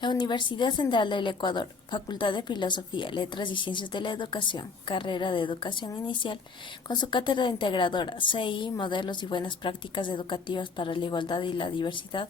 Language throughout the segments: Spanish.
La Universidad Central del Ecuador, Facultad de Filosofía, Letras y Ciencias de la Educación, carrera de Educación Inicial, con su cátedra integradora CI, Modelos y Buenas Prácticas Educativas para la Igualdad y la Diversidad,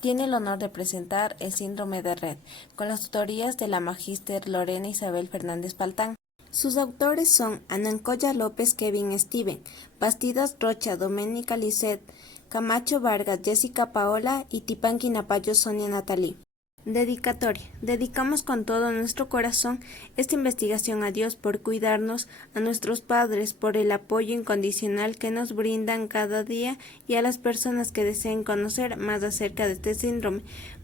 tiene el honor de presentar el Síndrome de Rett, con las tutorías de la magíster Lorena Isabel Fernández Paltán. Sus autores son Anancoya López, Kevin Steven, Bastidas Rocha, Doménica Lisset, Camacho Vargas, Jessica Paola y Tipanqui Napayo, Sonia Natalí. Dedicatoria. Dedicamos con todo nuestro corazón esta investigación a Dios por cuidarnos, a nuestros padres por el apoyo incondicional que nos brindan cada día y a las personas que deseen conocer más acerca de este síndrome,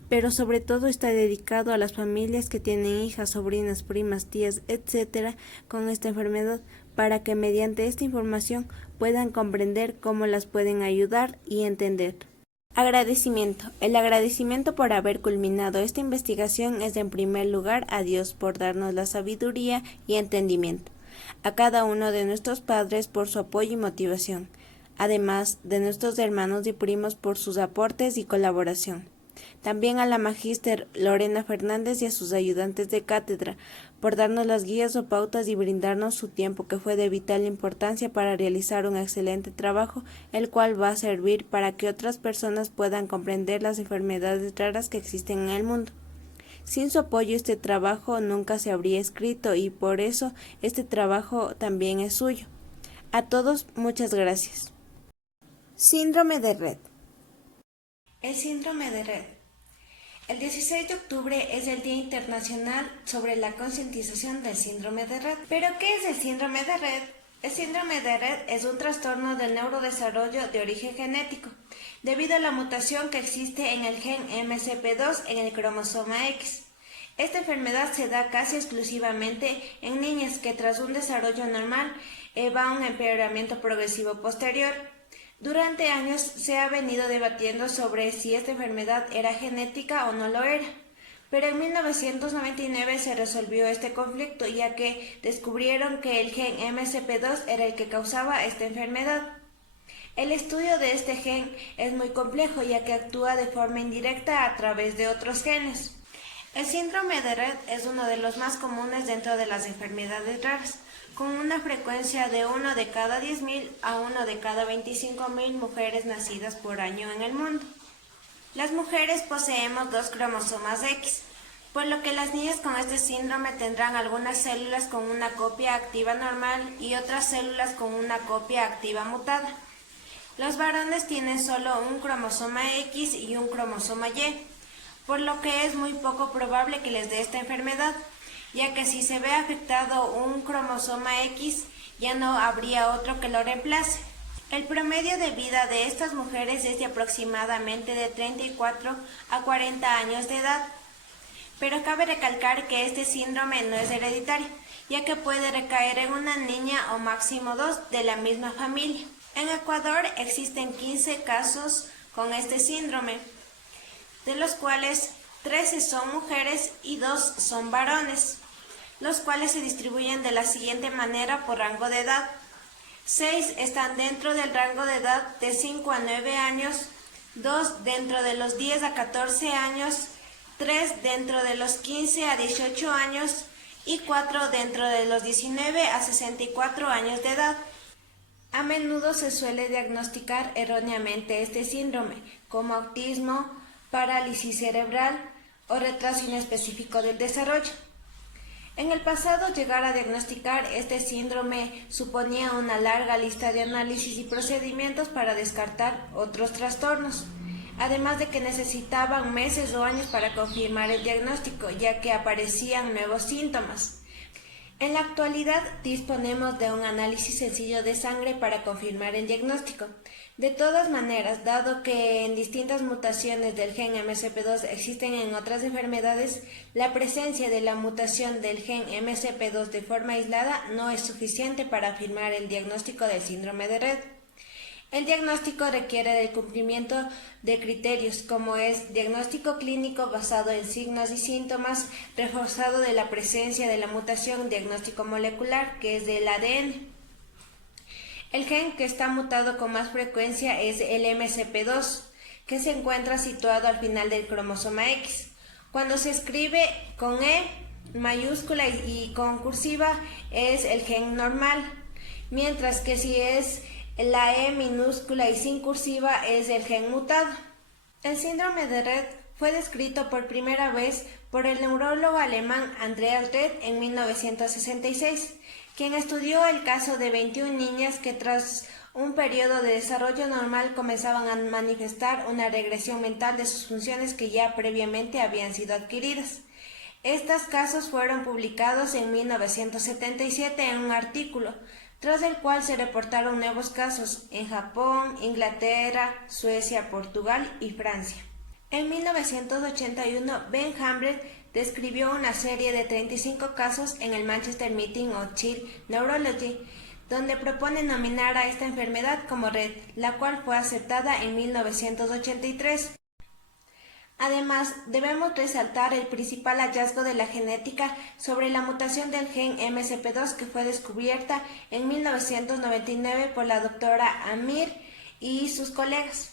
pero sobre todo está dedicado a las familias que tienen hijas, sobrinas, primas, tías, etcétera, con esta enfermedad, para que mediante esta información puedan comprender cómo las pueden ayudar y entender. Agradecimiento. El agradecimiento por haber culminado esta investigación es en primer lugar a Dios por darnos la sabiduría y entendimiento, a cada uno de nuestros padres por su apoyo y motivación, además de nuestros hermanos y primos por sus aportes y colaboración. También a la magíster Lorena Fernández y a sus ayudantes de cátedra por darnos las guías o pautas y brindarnos su tiempo, que fue de vital importancia para realizar un excelente trabajo, el cual va a servir para que otras personas puedan comprender las enfermedades raras que existen en el mundo. Sin su apoyo este trabajo nunca se habría escrito y por eso este trabajo también es suyo. A todos muchas gracias. Síndrome de Rett. El síndrome de Rett. El 16 de octubre es el Día Internacional sobre la concientización del síndrome de Rett. ¿Pero qué es el síndrome de Rett? El síndrome de Rett es un trastorno del neurodesarrollo de origen genético, debido a la mutación que existe en el gen MSP2 en el cromosoma X. Esta enfermedad se da casi exclusivamente en niñas que tras un desarrollo normal va a un empeoramiento progresivo posterior. Durante años se ha venido debatiendo sobre si esta enfermedad era genética o no lo era, pero en 1999 se resolvió este conflicto, ya que descubrieron que el gen MSP2 era el que causaba esta enfermedad. El estudio de este gen es muy complejo, ya que actúa de forma indirecta a través de otros genes. El síndrome de Rett es uno de los más comunes dentro de las enfermedades raras, con una frecuencia de 1 de cada 10.000 a 1 de cada 25.000 mujeres nacidas por año en el mundo. Las mujeres poseemos 2 cromosomas X, por lo que las niñas con este síndrome tendrán algunas células con una copia activa normal y otras células con una copia activa mutada. Los varones tienen solo un cromosoma X y un cromosoma Y, por lo que es muy poco probable que les dé esta enfermedad, ya que si se ve afectado un cromosoma X, ya no habría otro que lo reemplace. El promedio de vida de estas mujeres es de aproximadamente de 34 a 40 años de edad, pero cabe recalcar que este síndrome no es hereditario, ya que puede recaer en una niña o máximo 2 de la misma familia. En Ecuador existen 15 casos con este síndrome, de los cuales 13 son mujeres y 2 son varones, los cuales se distribuyen de la siguiente manera por rango de edad. 6 están dentro del rango de edad de 5 a 9 años, 2 dentro de los 10 a 14 años, 3 dentro de los 15 a 18 años y 4 dentro de los 19 a 64 años de edad. A menudo se suele diagnosticar erróneamente este síndrome como autismo, parálisis cerebral o retraso inespecífico del desarrollo. En el pasado, llegar a diagnosticar este síndrome suponía una larga lista de análisis y procedimientos para descartar otros trastornos, además de que necesitaban meses o años para confirmar el diagnóstico, ya que aparecían nuevos síntomas. En la actualidad disponemos de un análisis sencillo de sangre para confirmar el diagnóstico. De todas maneras, dado que en distintas mutaciones del gen MSP2 existen en otras enfermedades, la presencia de la mutación del gen MSP2 de forma aislada no es suficiente para afirmar el diagnóstico del síndrome de Rett. El diagnóstico requiere del cumplimiento de criterios, como es diagnóstico clínico basado en signos y síntomas, reforzado de la presencia de la mutación, diagnóstico molecular, que es del ADN. El gen que está mutado con más frecuencia es el MSP2, que se encuentra situado al final del cromosoma X. Cuando se escribe con E mayúscula y con cursiva es el gen normal, mientras que si es la E minúscula y sin cursiva es el gen mutado. El síndrome de Rett fue descrito por primera vez por el neurólogo alemán Andreas Rett en 1966, quien estudió el caso de 21 niñas que tras un periodo de desarrollo normal comenzaban a manifestar una regresión mental de sus funciones que ya previamente habían sido adquiridas. Estos casos fueron publicados en 1977 en un artículo, tras el cual se reportaron nuevos casos en Japón, Inglaterra, Suecia, Portugal y Francia. En 1981, Ben Hamblin describió una serie de 35 casos en el Manchester Meeting of Child Neurology, donde propone nominar a esta enfermedad como Rett, la cual fue aceptada en 1983. Además, debemos resaltar el principal hallazgo de la genética sobre la mutación del gen MSP2 que fue descubierta en 1999 por la doctora Amir y sus colegas.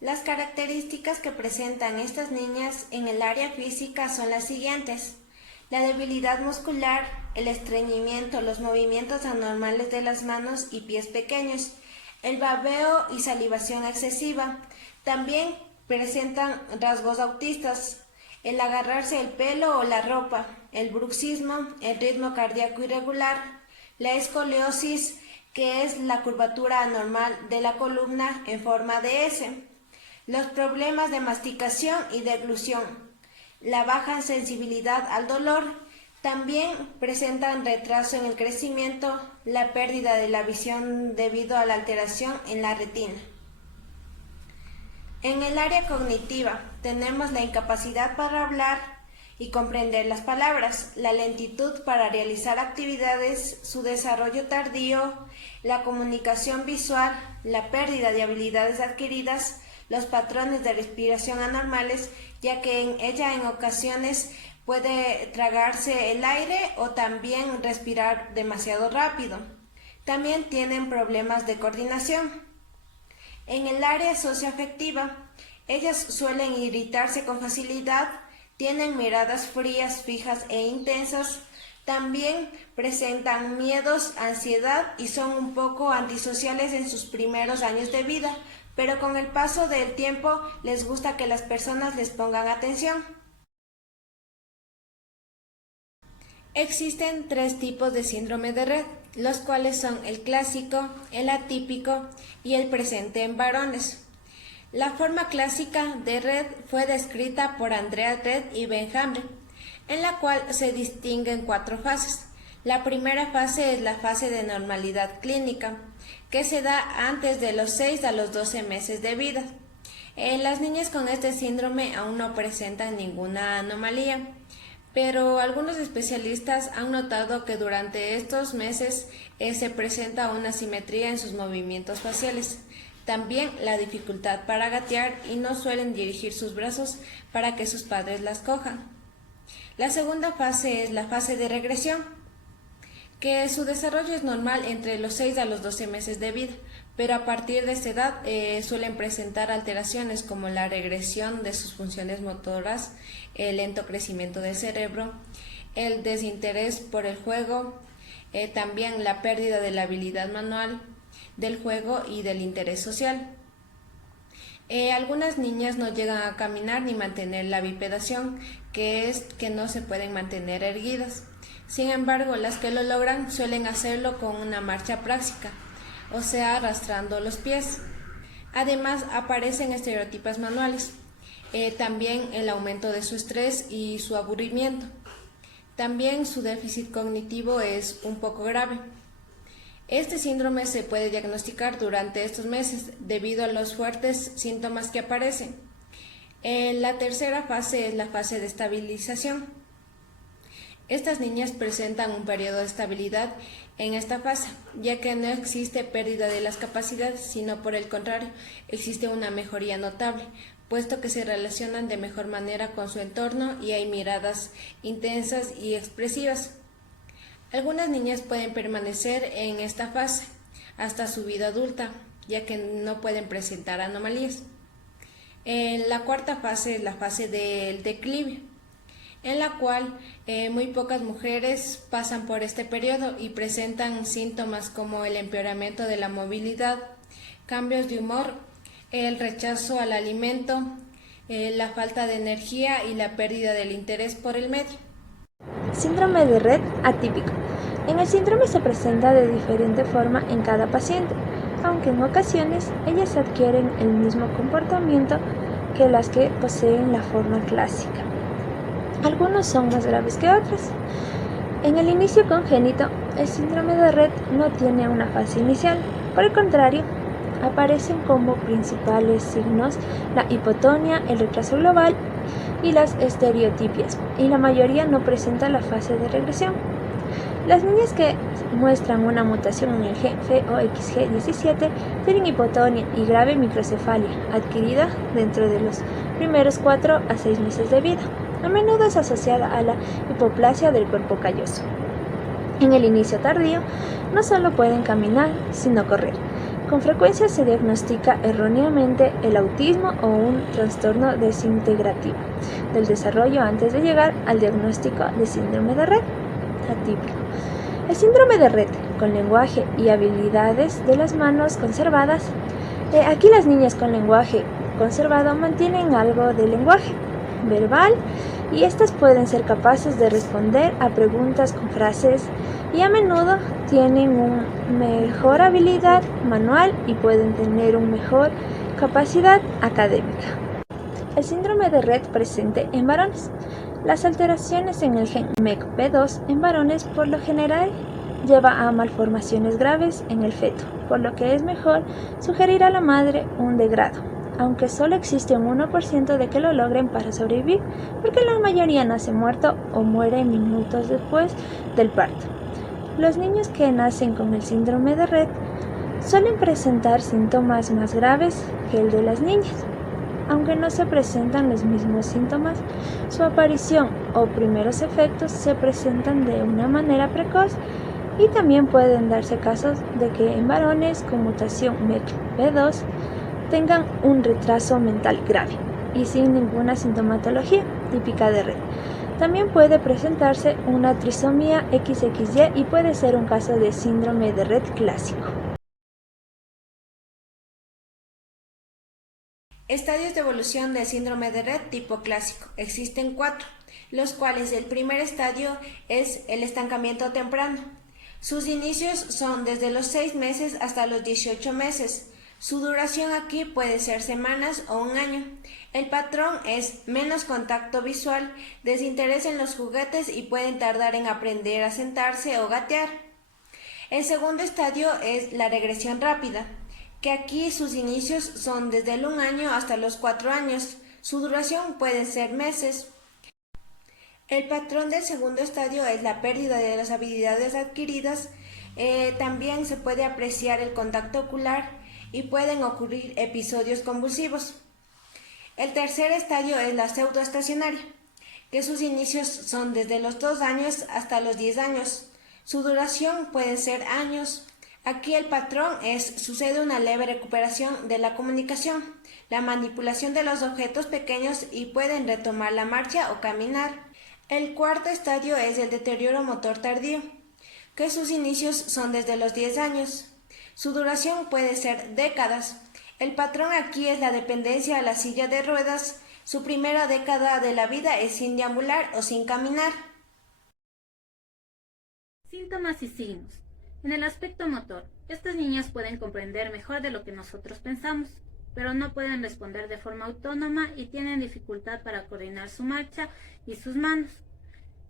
Las características que presentan estas niñas en el área física son las siguientes: la debilidad muscular, el estreñimiento, los movimientos anormales de las manos y pies pequeños, el babeo y salivación excesiva. También presentan rasgos autistas, el agarrarse el pelo o la ropa, el bruxismo, el ritmo cardíaco irregular, la escoliosis, que es la curvatura anormal de la columna en forma de S, los problemas de masticación y deglución, la baja sensibilidad al dolor. También presentan retraso en el crecimiento, la pérdida de la visión debido a la alteración en la retina. En el área cognitiva tenemos la incapacidad para hablar y comprender las palabras, la lentitud para realizar actividades, su desarrollo tardío, la comunicación visual, la pérdida de habilidades adquiridas, los patrones de respiración anormales, ya que en ella en ocasiones puede tragarse el aire o también respirar demasiado rápido. También tienen problemas de coordinación. En el área socioafectiva, ellas suelen irritarse con facilidad, tienen miradas frías, fijas e intensas. También presentan miedos, ansiedad y son un poco antisociales en sus primeros años de vida, pero con el paso del tiempo les gusta que las personas les pongan atención. Existen 3 tipos de síndrome de Rett, los cuales son el clásico, el atípico y el presente en varones. La forma clásica de Rett fue descrita por Andreas Rett y Ben Hamblin, en la cual se distinguen 4 fases. La primera fase es la fase de normalidad clínica, que se da antes de los 6 a los 12 meses de vida. Las niñas con este síndrome aún no presentan ninguna anomalía, pero algunos especialistas han notado que durante estos meses se presenta una asimetría en sus movimientos faciales. También la dificultad para gatear y no suelen dirigir sus brazos para que sus padres las cojan. La segunda fase es la fase de regresión, que su desarrollo es normal entre los 6 a los 12 meses de vida, pero a partir de esta edad suelen presentar alteraciones como la regresión de sus funciones motoras, el lento crecimiento del cerebro, el desinterés por el juego, también la pérdida de la habilidad manual del juego y del interés social. Algunas niñas no llegan a caminar ni mantener la bipedación, que es que no se pueden mantener erguidas. Sin embargo, las que lo logran suelen hacerlo con una marcha práctica, o sea, arrastrando los pies. Además, aparecen estereotipos manuales, también el aumento de su estrés y su aburrimiento. También su déficit cognitivo es un poco grave. Este síndrome se puede diagnosticar durante estos meses debido a los fuertes síntomas que aparecen. La tercera fase es la fase de estabilización. Estas niñas presentan un periodo de estabilidad en esta fase, ya que no existe pérdida de las capacidades, sino por el contrario, existe una mejoría notable, puesto que se relacionan de mejor manera con su entorno y hay miradas intensas y expresivas. Algunas niñas pueden permanecer en esta fase hasta su vida adulta, ya que no pueden presentar anomalías. La cuarta fase es la fase del declive, en la cual muy pocas mujeres pasan por este periodo y presentan síntomas como el empeoramiento de la movilidad, cambios de humor, el rechazo al alimento, la falta de energía y la pérdida del interés por el medio. Síndrome de Rett atípico. En el síndrome se presenta de diferente forma en cada paciente, aunque en ocasiones ellas adquieren el mismo comportamiento que las que poseen la forma clásica. Algunos son más graves que otros. En el inicio congénito, el síndrome de Rett no tiene una fase inicial, por el contrario, aparecen como principales signos la hipotonía, el retraso global y las estereotipias, y la mayoría no presenta la fase de regresión. Las niñas que muestran una mutación en el gen FOXG17 tienen hipotonía y grave microcefalia adquirida dentro de los primeros 4 a 6 meses de vida. A menudo es asociada a la hipoplasia del cuerpo calloso. En el inicio tardío, no solo pueden caminar, sino correr. Con frecuencia se diagnostica erróneamente el autismo o un trastorno desintegrativo del desarrollo antes de llegar al diagnóstico de síndrome de Rett atípico. El síndrome de Rett con lenguaje y habilidades de las manos conservadas. Aquí las niñas con lenguaje conservado mantienen algo de lenguaje verbal y estas pueden ser capaces de responder a preguntas con frases y a menudo tienen una mejor habilidad manual y pueden tener una mejor capacidad académica. El síndrome de Rett presente en varones. Las alteraciones en el gen MECP2 en varones por lo general lleva a malformaciones graves en el feto, por lo que es mejor sugerir a la madre un degrado, aunque solo existe un 1% de que lo logren para sobrevivir, porque la mayoría nace muerto o muere minutos después del parto. Los niños que nacen con el síndrome de Rett suelen presentar síntomas más graves que el de las niñas. Aunque no se presentan los mismos síntomas, su aparición o primeros efectos se presentan de una manera precoz y también pueden darse casos de que en varones con mutación MECP2 tengan un retraso mental grave y sin ninguna sintomatología típica de Rett. También puede presentarse una trisomía XXY y puede ser un caso de síndrome de Rett clásico. Estadios de evolución del síndrome de Rett tipo clásico. Existen 4, los cuales el primer estadio es el estancamiento temprano. Sus inicios son desde los 6 meses hasta los 18 meses. Su duración aquí puede ser semanas o un año. El patrón es menos contacto visual, desinterés en los juguetes y pueden tardar en aprender a sentarse o gatear. El segundo estadio es la regresión rápida, que aquí sus inicios son desde el 1 año hasta los 4 años. Su duración puede ser meses. El patrón del segundo estadio es la pérdida de las habilidades adquiridas. También se puede apreciar el contacto ocular y pueden ocurrir episodios convulsivos. El tercer estadio es la pseudoestacionaria, que sus inicios son desde los 2 años hasta los 10 años. Su duración puede ser años. Aquí el patrón sucede una leve recuperación de la comunicación, la manipulación de los objetos pequeños y pueden retomar la marcha o caminar. El cuarto estadio es el deterioro motor tardío, que sus inicios son desde los 10 años. Su duración puede ser décadas. El patrón aquí es la dependencia a la silla de ruedas. Su primera década de la vida es sin deambular o sin caminar. Síntomas y signos. En el aspecto motor, estas niñas pueden comprender mejor de lo que nosotros pensamos, pero no pueden responder de forma autónoma y tienen dificultad para coordinar su marcha y sus manos.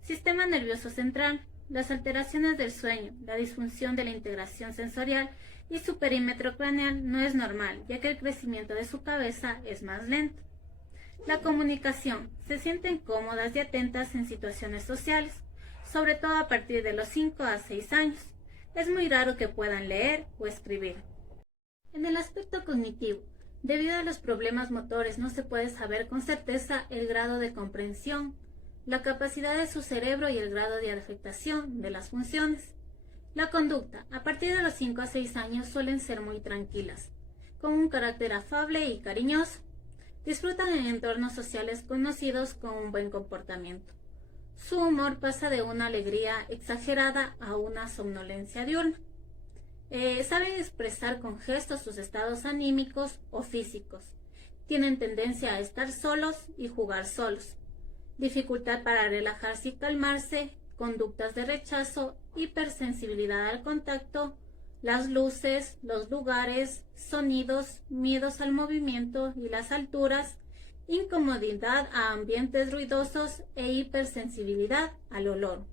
Sistema nervioso central. Las alteraciones del sueño, la disfunción de la integración sensorial y su perímetro craneal no es normal, ya que el crecimiento de su cabeza es más lento. La comunicación. Se sienten cómodas y atentas en situaciones sociales, sobre todo a partir de los 5 a 6 años. Es muy raro que puedan leer o escribir. En el aspecto cognitivo, debido a los problemas motores no se puede saber con certeza el grado de comprensión, la capacidad de su cerebro y el grado de afectación de las funciones. La conducta, a partir de los 5 a 6 años suelen ser muy tranquilas, con un carácter afable y cariñoso. Disfrutan en entornos sociales conocidos con un buen comportamiento. Su humor pasa de una alegría exagerada a una somnolencia diurna. Saben expresar con gestos sus estados anímicos o físicos. Tienen tendencia a estar solos y jugar solos. Dificultad para relajarse y calmarse, conductas de rechazo, hipersensibilidad al contacto, las luces, los lugares, sonidos, miedos al movimiento y las alturas, incomodidad a ambientes ruidosos e hipersensibilidad al olor.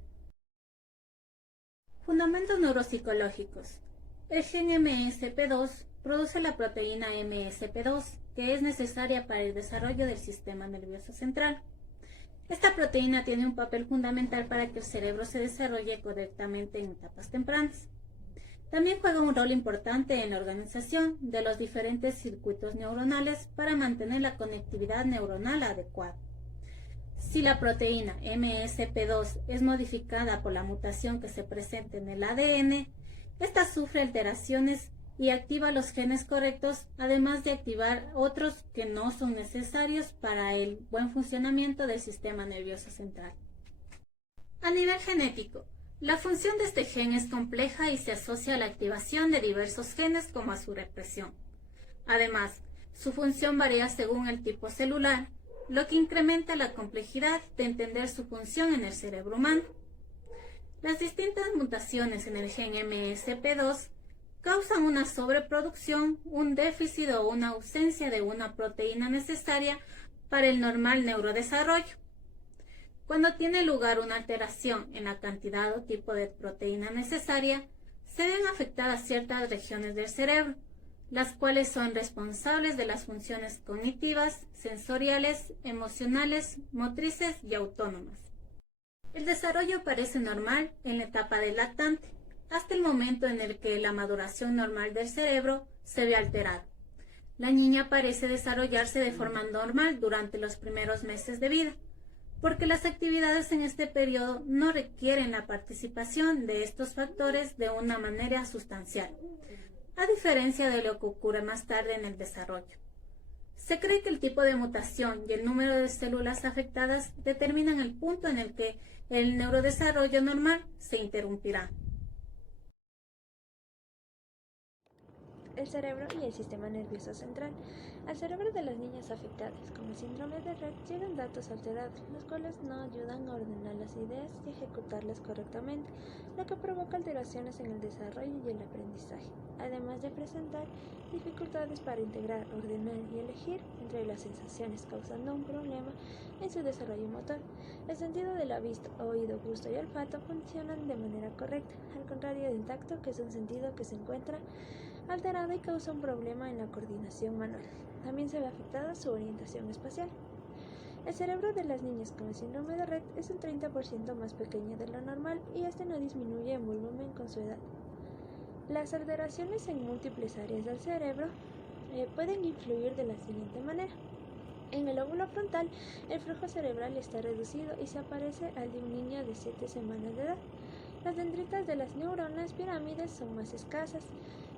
Fundamentos neuropsicológicos. El gen MSP2 produce la proteína MSP2, que es necesaria para el desarrollo del sistema nervioso central. Esta proteína tiene un papel fundamental para que el cerebro se desarrolle correctamente en etapas tempranas. También juega un rol importante en la organización de los diferentes circuitos neuronales para mantener la conectividad neuronal adecuada. Si la proteína MSP2 es modificada por la mutación que se presenta en el ADN, esta sufre alteraciones y activa los genes correctos, además de activar otros que no son necesarios para el buen funcionamiento del sistema nervioso central. A nivel genético, la función de este gen es compleja y se asocia a la activación de diversos genes como a su represión. Además, su función varía según el tipo celular, lo que incrementa la complejidad de entender su función en el cerebro humano. Las distintas mutaciones en el gen MSP2 causan una sobreproducción, un déficit o una ausencia de una proteína necesaria para el normal neurodesarrollo. Cuando tiene lugar una alteración en la cantidad o tipo de proteína necesaria, se ven afectadas ciertas regiones del cerebro, las cuales son responsables de las funciones cognitivas, sensoriales, emocionales, motrices y autónomas. El desarrollo parece normal en la etapa del lactante, hasta el momento en el que la maduración normal del cerebro se ve alterada. La niña parece desarrollarse de forma normal durante los primeros meses de vida, porque las actividades en este periodo no requieren la participación de estos factores de una manera sustancial, a diferencia de lo que ocurre más tarde en el desarrollo. Se cree que el tipo de mutación y el número de células afectadas determinan el punto en el que el neurodesarrollo normal se interrumpirá. El cerebro y el sistema nervioso central. Al cerebro de las niñas afectadas con el síndrome de Rett llegan datos alterados, los cuales no ayudan a ordenar las ideas y ejecutarlas correctamente, lo que provoca alteraciones en el desarrollo y el aprendizaje, además de presentar dificultades para integrar, ordenar y elegir entre las sensaciones, causando un problema en su desarrollo motor. El sentido de la vista, oído, gusto y olfato funcionan de manera correcta, al contrario del tacto, que es un sentido que se encuentra alterado y causa un problema en la coordinación manual. También se ve afectada su orientación espacial. El cerebro de las niñas con el síndrome de Rett es un 30% más pequeño de lo normal y este no disminuye en volumen con su edad. Las alteraciones en múltiples áreas del cerebro pueden influir de la siguiente manera. En el lóbulo frontal, el flujo cerebral está reducido y se parece al de un niño de 7 semanas de edad. Las dendritas de las neuronas pirámides son más escasas,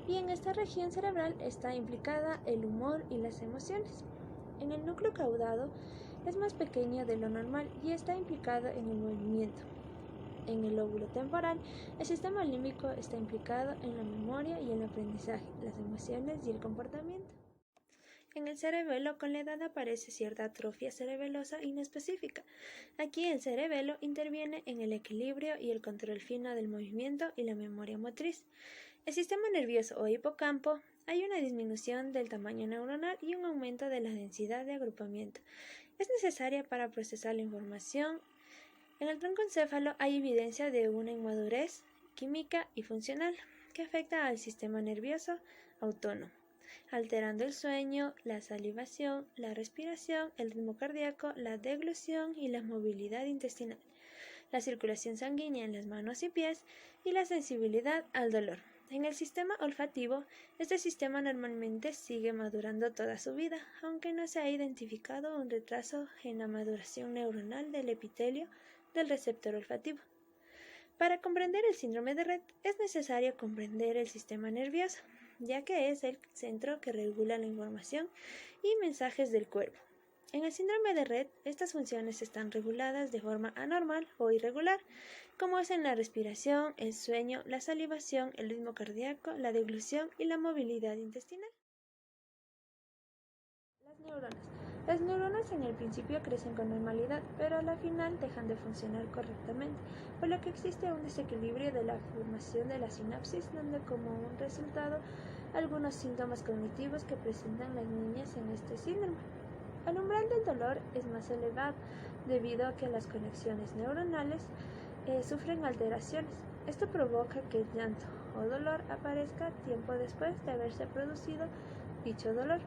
y en esta región cerebral está implicada el humor y las emociones. En el núcleo caudado es más pequeño de lo normal y está implicado en el movimiento. En el lóbulo temporal, el sistema límbico está implicado en la memoria y el aprendizaje, las emociones y el comportamiento. En el cerebelo, con la edad aparece cierta atrofia cerebelosa inespecífica. Aquí el cerebelo interviene en el equilibrio y el control fino del movimiento y la memoria motriz. El sistema nervioso o hipocampo, hay una disminución del tamaño neuronal y un aumento de la densidad de agrupamiento. Es necesaria para procesar la información. En el troncoencéfalo hay evidencia de una inmadurez química y funcional que afecta al sistema nervioso autónomo, alterando el sueño, la salivación, la respiración, el ritmo cardíaco, la deglución y la movilidad intestinal, la circulación sanguínea en las manos y pies y la sensibilidad al dolor. En el sistema olfativo, este sistema normalmente sigue madurando toda su vida, aunque no se ha identificado un retraso en la maduración neuronal del epitelio del receptor olfativo. Para comprender el síndrome de Rett es necesario comprender el sistema nervioso, ya que es el centro que regula la información y mensajes del cuerpo. En el síndrome de Rett, estas funciones están reguladas de forma anormal o irregular, como es en la respiración, el sueño, la salivación, el ritmo cardíaco, la deglución y la movilidad intestinal. Las neuronas. Las neuronas en el principio crecen con normalidad, pero a la final dejan de funcionar correctamente, por lo que existe un desequilibrio de la formación de la sinapsis, donde como un resultado algunos síntomas cognitivos que presentan las niñas en este síndrome. El umbral del dolor es más elevado debido a que las conexiones neuronales sufren alteraciones. Esto provoca que el llanto o dolor aparezca tiempo después de haberse producido dicho dolor.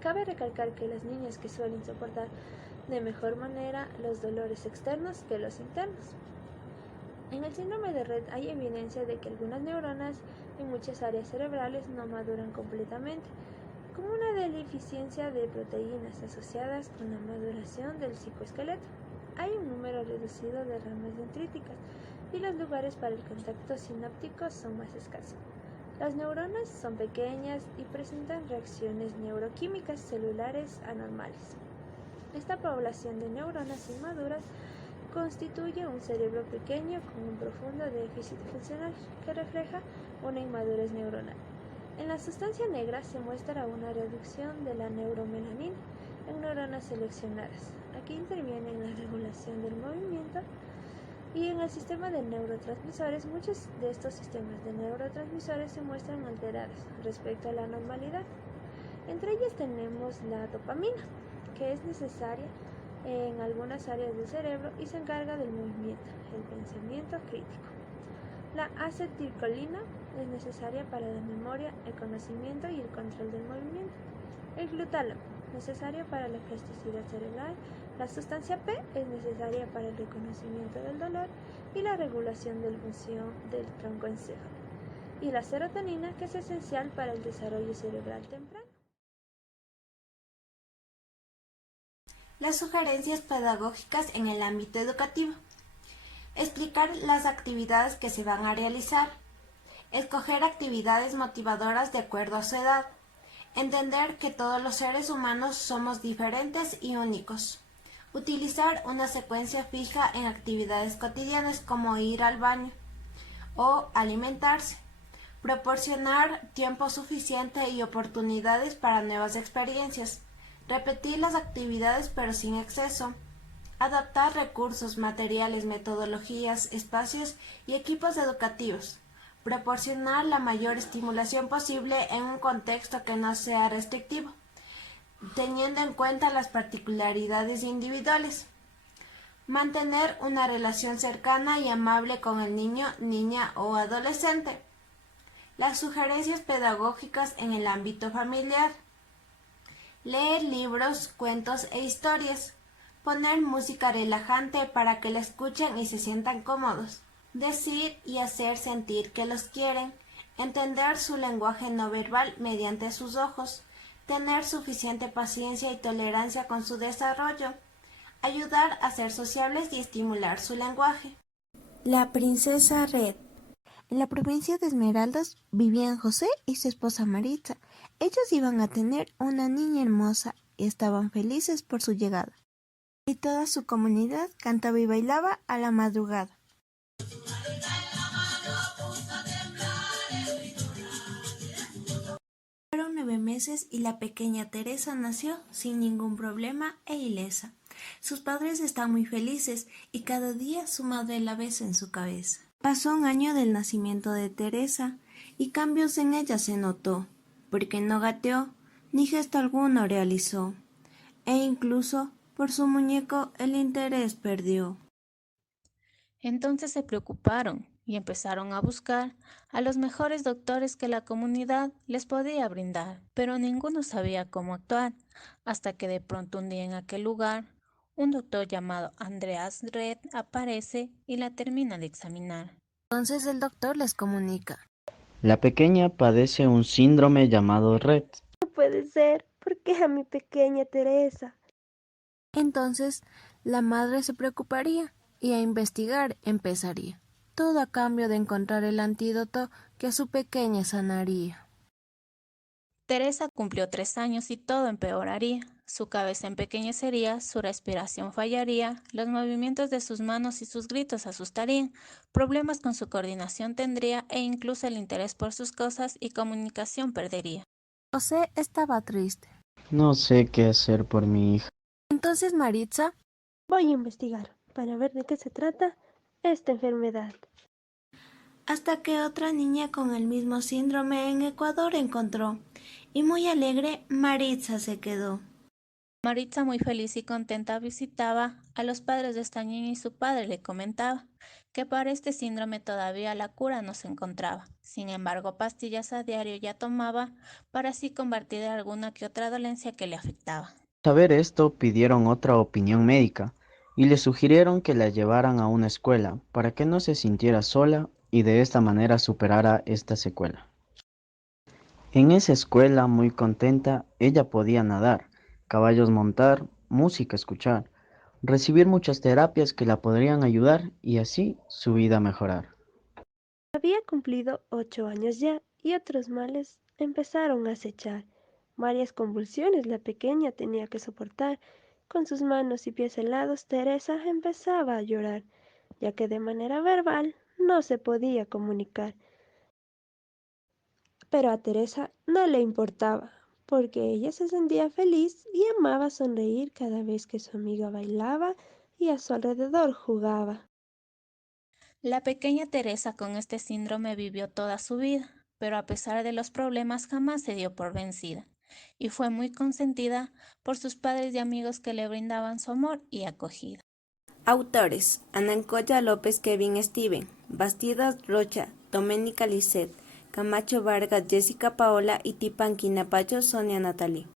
Cabe recalcar que las niñas que suelen soportar de mejor manera los dolores externos que los internos. En el síndrome de Rett hay evidencia de que algunas neuronas en muchas áreas cerebrales no maduran completamente, como una deficiencia de proteínas asociadas con la maduración del citoesqueleto. Hay un número reducido de ramas dendríticas y los lugares para el contacto sináptico son más escasos. Las neuronas son pequeñas y presentan reacciones neuroquímicas celulares anormales. Esta población de neuronas inmaduras constituye un cerebro pequeño con un profundo déficit funcional que refleja una inmadurez neuronal. En la sustancia negra se muestra una reducción de la neuromelanina en neuronas seleccionadas. Aquí interviene en la regulación del movimiento y en el sistema de neurotransmisores. Muchos de estos sistemas de neurotransmisores se muestran alterados respecto a la normalidad. Entre ellas tenemos la dopamina, que es necesaria en algunas áreas del cerebro y se encarga del movimiento, el pensamiento crítico. La acetilcolina es necesaria para la memoria, el conocimiento y el control del movimiento. El glutálamo, necesario para la plasticidad cerebral. La sustancia P es necesaria para el reconocimiento del dolor y la regulación de la función del tronco encéfalo. Y la serotonina, que es esencial para el desarrollo cerebral temprano. Las sugerencias pedagógicas en el ámbito educativo. Explicar las actividades que se van a realizar. Escoger actividades motivadoras de acuerdo a su edad. Entender que todos los seres humanos somos diferentes y únicos. Utilizar una secuencia fija en actividades cotidianas como ir al baño o alimentarse. Proporcionar tiempo suficiente y oportunidades para nuevas experiencias. Repetir las actividades pero sin exceso. Adaptar recursos, materiales, metodologías, espacios y equipos educativos. Proporcionar la mayor estimulación posible en un contexto que no sea restrictivo, teniendo en cuenta las particularidades individuales. Mantener una relación cercana y amable con el niño, niña o adolescente. Las sugerencias pedagógicas en el ámbito familiar. Leer libros, cuentos e historias. Poner música relajante para que la escuchen y se sientan cómodos. Decir y hacer sentir que los quieren. Entender su lenguaje no verbal mediante sus ojos. Tener suficiente paciencia y tolerancia con su desarrollo. Ayudar a ser sociables y estimular su lenguaje. La princesa Rett. En la provincia de Esmeraldas vivían José y su esposa Maritza. Ellos iban a tener una niña hermosa y estaban felices por su llegada. Y toda su comunidad cantaba y bailaba a la madrugada. Fueron 9 meses y la pequeña Teresa nació sin ningún problema e ilesa. Sus padres están muy felices y cada día su madre la besa en su cabeza. Pasó un año del nacimiento de Teresa y cambios en ella se notó, porque no gateó ni gesto alguno realizó, e incluso por su muñeco el interés perdió. Entonces se preocuparon y empezaron a buscar a los mejores doctores que la comunidad les podía brindar, pero ninguno sabía cómo actuar, hasta que de pronto un día en aquel lugar, un doctor llamado Andreas Rett aparece y la termina de examinar. Entonces el doctor les comunica. La pequeña padece un síndrome llamado Rett. No puede ser, ¿por qué a mi pequeña Teresa? Entonces la madre se preocuparía y a investigar empezaría, todo a cambio de encontrar el antídoto que a su pequeña sanaría. Teresa cumplió 3 años y todo empeoraría. su cabeza empequeñecería, su respiración fallaría, los movimientos de sus manos y sus gritos asustarían, problemas con su coordinación tendría e incluso el interés por sus cosas y comunicación perdería. José estaba triste. No sé qué hacer por mi hija. Entonces Maritza Voy a investigar para ver de qué se trata esta enfermedad. hasta que otra niña con el mismo síndrome en Ecuador encontró, y muy alegre Maritza se quedó. Maritza, muy feliz y contenta, visitaba a los padres de esta niña y su padre le comentaba que para este síndrome todavía la cura no se encontraba. Sin embargo, pastillas a diario ya tomaba para así combatir alguna que otra dolencia que le afectaba. Al saber esto, pidieron otra opinión médica y le sugirieron que la llevaran a una escuela para que no se sintiera sola y de esta manera superara esta secuela. En esa escuela, muy contenta, ella podía nadar, caballos montar, música escuchar, recibir muchas terapias que la podrían ayudar y así su vida mejorar. Había cumplido 8 años ya y otros males empezaron a acechar. Varias convulsiones la pequeña tenía que soportar. Con sus manos y pies helados, Teresa empezaba a llorar, ya que de manera verbal no se podía comunicar. Pero a Teresa no le importaba, porque ella se sentía feliz y amaba sonreír cada vez que su amiga bailaba y a su alrededor jugaba. La pequeña Teresa con este síndrome vivió toda su vida, pero a pesar de los problemas jamás se dio por vencida y fue muy consentida por sus padres y amigos que le brindaban su amor y acogida. Autores: Anancoya López, Kevin Steven, Bastidas Rocha, Doménica Lisset, Camacho Vargas, Jessica Paola y Tipan Quinapayo, Sonia Natalie.